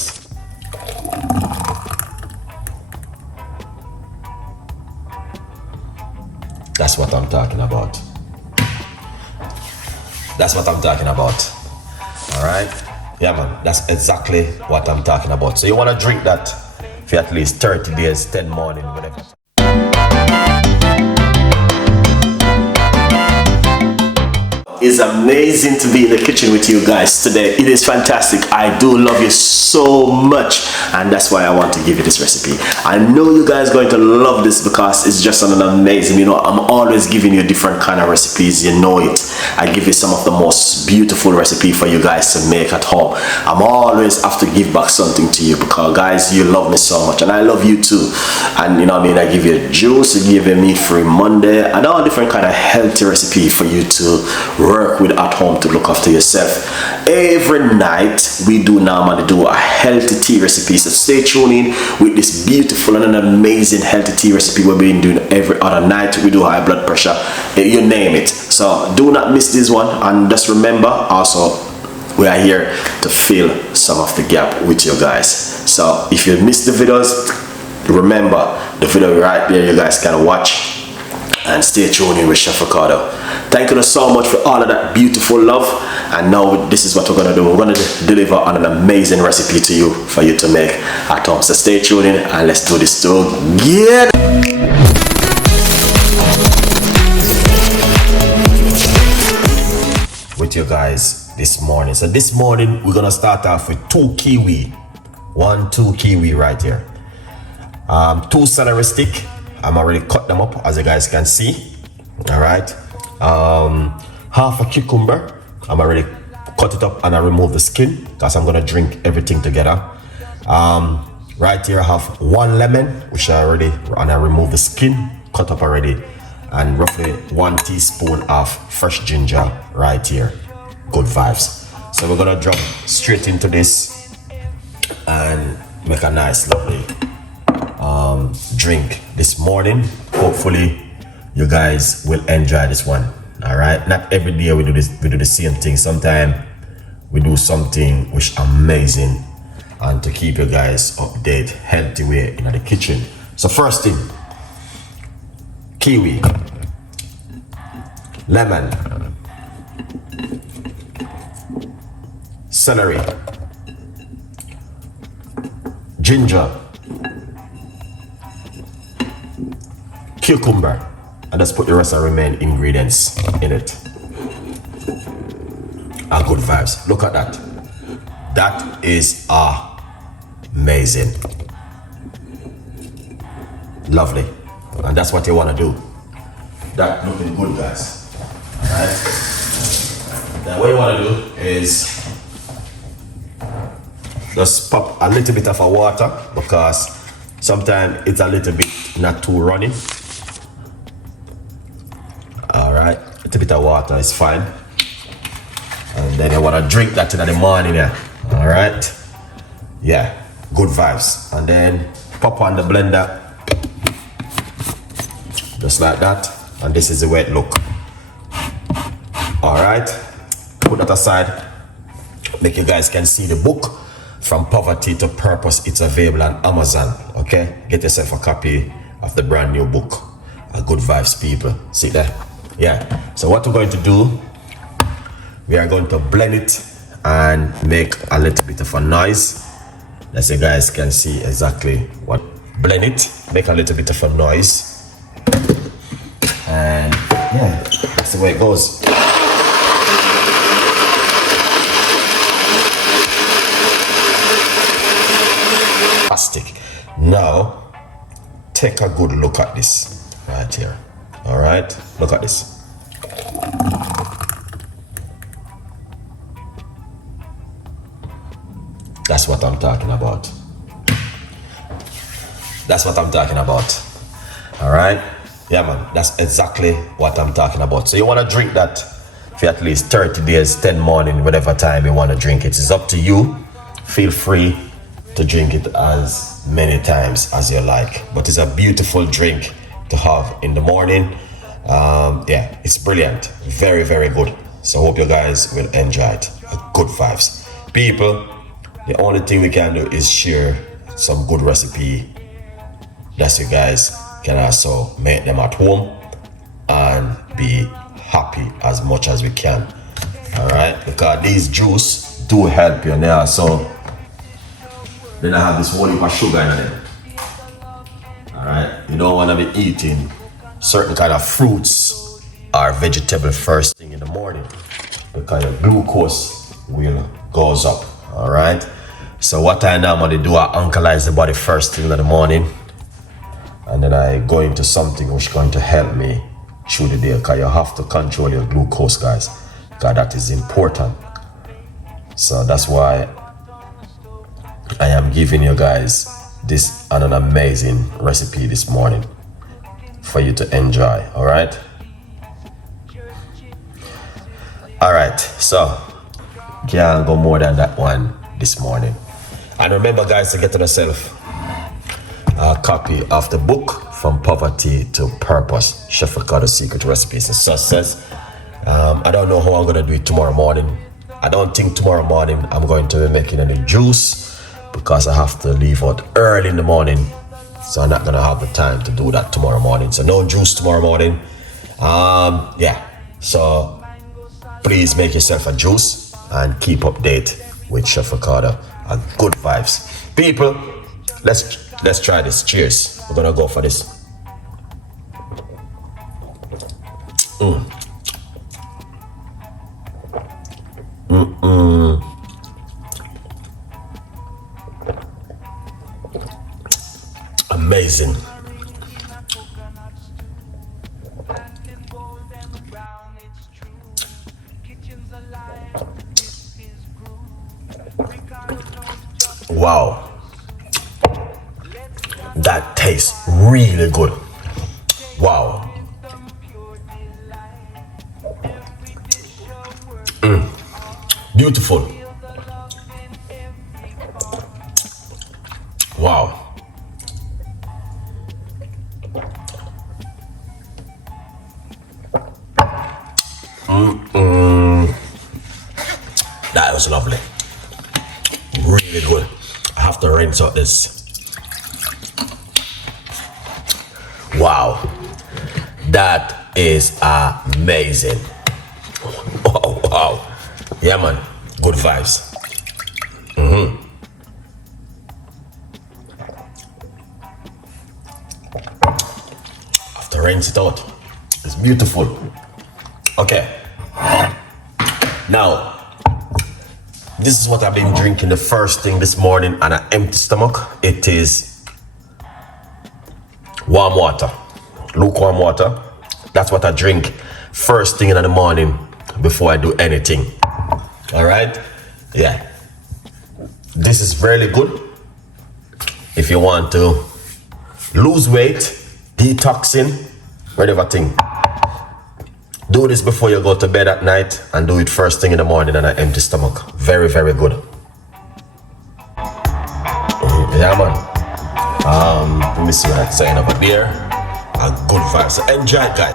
guys. That's what I'm talking about. That's what I'm talking about. All right? Yeah, man. That's exactly what I'm talking about. So you want to drink that for at least 30 days, 10 morning, whatever. It's amazing to be in the kitchen with you guys today. It is fantastic. I do love you so much, and that's why I want to give you this recipe. I know you guys are going to love this because it's just an amazing, you know, I'm always giving you different kind of recipes, you know it. I give you some of the most beautiful recipe for you guys to make at home. I'm always have to give back something to you because guys, you love me so much and I love you too. And you know what I mean, I give you juice, I give you meat free Monday and all different kind of healthy recipe for you to work with at home to look after yourself. Every night we do normally do a healthy tea recipe, so stay tuned in with this beautiful and an amazing healthy tea recipe we've been doing every other night. We do high blood pressure, you name it. So do not miss this one, and just remember also we are here to fill some of the gap with you guys. So if you missed the videos, remember the video right there, you guys can watch. And stay tuned in with Chef Ricardo. Thank you so much for all of that beautiful love. And now this is what we're gonna do. We're gonna deliver on an amazing recipe to you for you to make at home. So stay tuned in and let's do this together. With you guys this morning. So this morning we're gonna start off with 2 kiwi. 2 kiwi right here. 2 celery stick. I'm already cut them up as you guys can see. All right. Half a cucumber. I'm already cut it up and I remove the skin because I'm gonna drink everything together. Right here I have 1 lemon, which I remove the skin, cut up already, and roughly 1 teaspoon of fresh ginger right here. Good vibes. So we're gonna jump straight into this and make a nice, lovely drink this morning. Hopefully you guys will enjoy this one. All right, not every day we do the same thing. Sometimes we do something which amazing, and to keep you guys updated healthy way in the kitchen. So first thing, kiwi, lemon, celery, ginger, cucumber, and just put the rest of the remaining ingredients in it. And good vibes. Look at that. That is amazing. Lovely. And that's what you want to do. That looking good, guys. Alright. Then what you want to do is just pop a little bit of a water because sometimes it's a little bit not too runny. Alright, a little bit of water is fine. And then you want to drink that in the morning, yeah. Alright. Yeah, good vibes. And then pop on the blender. Just like that. And this is the way it look. Alright. Put that aside. Make you guys can see the book. From Poverty to Purpose. It's available on Amazon. Okay? Get yourself a copy of the brand new book. A good vibes, people. See there? Yeah. So what we're going to do, we are going to blend it and make a little bit of a noise. As you guys can see exactly what. Blend it, make a little bit of a noise. And yeah, that's the way it goes. Fantastic. Now, take a good look at this right here. All right, look at this. That's what I'm talking about. That's what I'm talking about. All right, yeah, man. That's exactly what I'm talking about. So you want to drink that for at least 30 days, 10 morning, whatever time you want to drink it. It's up to you. Feel free to drink it as many times as you like, but it's a beautiful drink to have in the morning. Yeah, it's brilliant. Very, very good. So hope you guys will enjoy it. Good vibes. People, The only thing we can do is share some good recipe that you guys can also make them at home and be happy as much as we can. All right, because these juice do help you now. So then I have this whole heap of sugar in them. All right, you don't want to be eating certain kind of fruits or vegetable first thing in the morning because your glucose will goes up. All right, so what I normally do, I alkalize the body first thing in the morning, and then I go into something which is going to help me through the day, because you have to control your glucose, guys, because that is important. So that's why I am giving you guys this and an amazing recipe this morning for you to enjoy. All right, so can't go more than that one this morning. And remember, guys, to get yourself a copy of the book From Poverty to Purpose, Chef Ricardo Secret Recipes and Success. I don't know how I'm gonna do it tomorrow morning. I don't think tomorrow morning I'm going to be making any juice because I have to leave out early in the morning, so I'm not gonna have the time to do that tomorrow morning. So no juice tomorrow morning. So please make yourself a juice and keep update with Chef Ricardo and good vibes. People, let's try this. Cheers. We're gonna go for this. Amazing. Wow, that tastes really good. Wow. Beautiful. Wow. That was lovely. Really good. I have to rinse out this. Wow, that is amazing. Oh, wow. Yeah, man, good vibes. Have to rinse it out. It's beautiful. Okay, now this is what I've been drinking the first thing this morning on an empty stomach. It is warm water, lukewarm water. That's what I drink first thing in the morning before I do anything. All right, yeah, this is really good if you want to lose weight, detoxing, whatever thing. Do this before you go to bed at night and do it first thing in the morning on an empty stomach. Very, very good. Yeah, man. Let me see what I'm saying over there. A good vibe. So enjoy, guys.